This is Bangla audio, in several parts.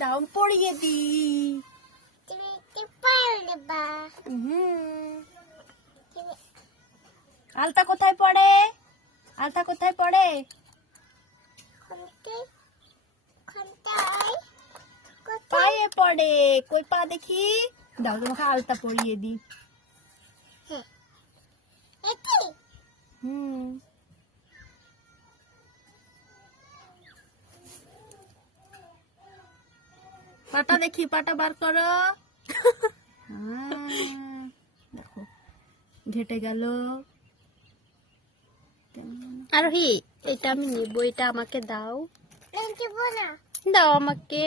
দাও পরিয়ে দি। আলতা কোথায় পড়ে? আলতা কোথায় পড়ে? পায়ে পড়ে। কই পা দেখি? দাও তোমাকে আলতা পরিয়ে দি। পাটা দেখি, পাটা বার করো। দেখো ঘেটে গেল। আরোহী, এটা আমি নিব, এটা আমাকে দাও। দাও আমাকে।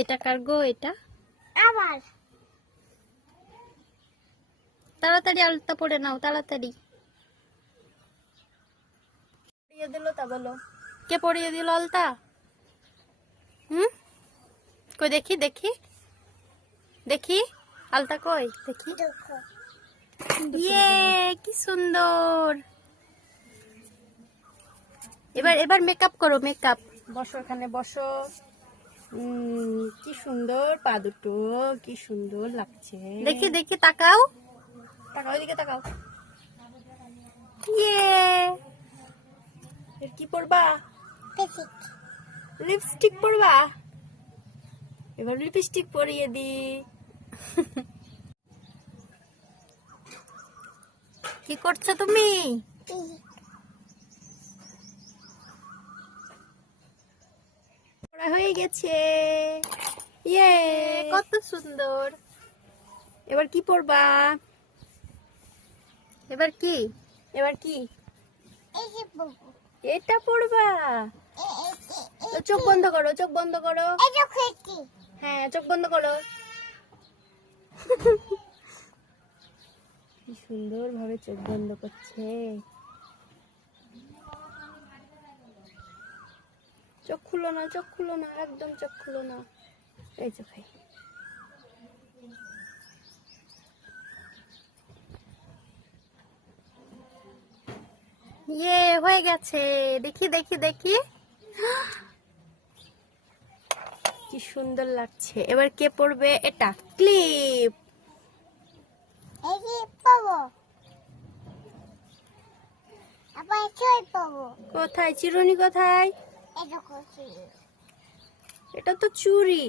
এটা কার গো? এটা আবার তাড়াতাড়ি আলতা পরে নাও, তাড়াতাড়ি। পরিয়ে দিল তা বলো, কে পরিয়ে দিল আলতা? কই দেখি, দেখি দেখি আলতা কই দেখি। ইয়ে, কি সুন্দর। এবার এবার মেকআপ করো, মেকআপ। বসো এখানে, বসো। কি সুন্দর পা দুটো, কি সুন্দর লাগছে। দেখি দেখি, তাকাও, তাকাও, এদিকে তাকাও। ইয়ে, কি পরবা? লিপস্টিক পরবা? এবার লিপস্টিক পরিয়ে দি। কি করছো তুমি? পড়া হয়ে গেছে। ইয়ে, কত সুন্দর। এবার কি পরবা? এবার কি? এবার কি? এটা পড়বা? চোখ বন্ধ করো, চোখ বন্ধ করো। হ্যাঁ, চোখ বন্ধ করো। কি সুন্দর ভাবে চোখ বন্ধ করছে। চোখ খুলো না, চোখ খুলো না, একদম চোখ খুলো না। এই চোখে ইয়ে হয়ে গেছে। দেখি দেখি দেখি, কি সুন্দর লাগছে। এবার কে পরবে এটা? ক্লিপ। কোথায় চিরুনি? কোথায়? এটা তো চুড়ি।